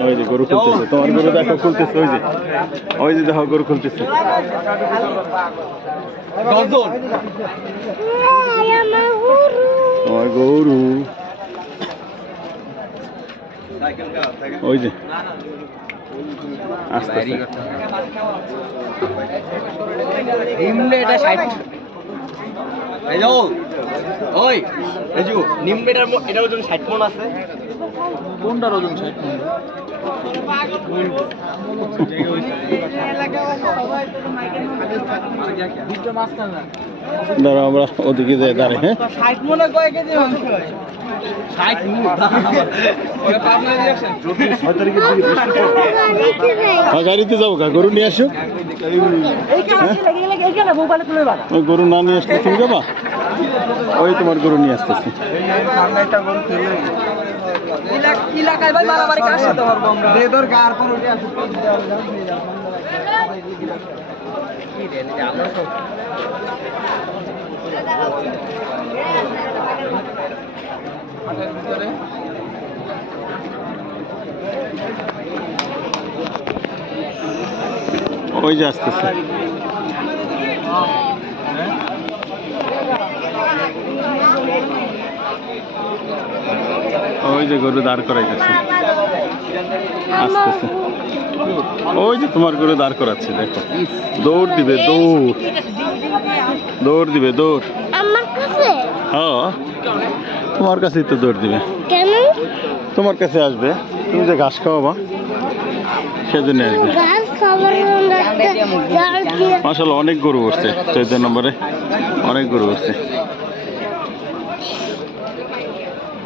ওই যে গরু খুলতেছে তোমার গরু দেখো খুলতেছে ওই যে। ওই যে দেখো গরু খুলতেছে। তোমার গরু। ওই যে। আস্তে আস্তে। এটা ষাট। এই যাও ওই রেজু নিম্নে এটার এটার ওজন ষাট মন আছে। কোনটার ওজন ষাট মন? দাঁড়া আমরা ওদিকে যাই দাঁড়াই হ্যাঁ? ষাট মনে কয় কেজি মাংস হ্যাঁ, গাড়িতে যাব গা গরু নিয়ে আসো। গরু না নিয়ে আসলে তুমি যাবা? ওই তোমার গরু নিয়ে আসতেছি। আমরা। আসে ওই যে আসতেছে। ওই যে গরু দাঁড় করাইতেছে। আসতেছে। ওই যে তোমার গরু দাঁড় করাচ্ছে দেখো। দৌড় দিবে দৌড়। দৌড় দিবে দৌড়। আমার কাছে? হ্যাঁ। তোমার কাছেই তো দৌড় দিবে। কেন? তোমার কাছে আসবে। তুমি যে ঘাস খাওয়াবা সেজন্য আসবে। গাছ খাবার জন্য একটা জাল দিয়ে মাসাল অনেক গরু বসছে চোদ্দ নম্বরে। অনেক গরু উঠছে।